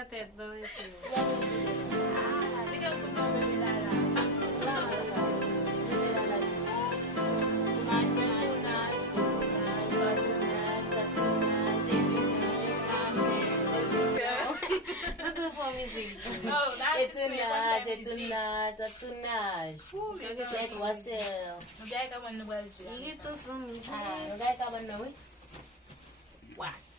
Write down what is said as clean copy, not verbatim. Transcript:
la tête, bon, c'est... Tounaj. Les trois sœurs. Il est tout famille. Ah, vous avez qu'à bonne nuit. Ouais.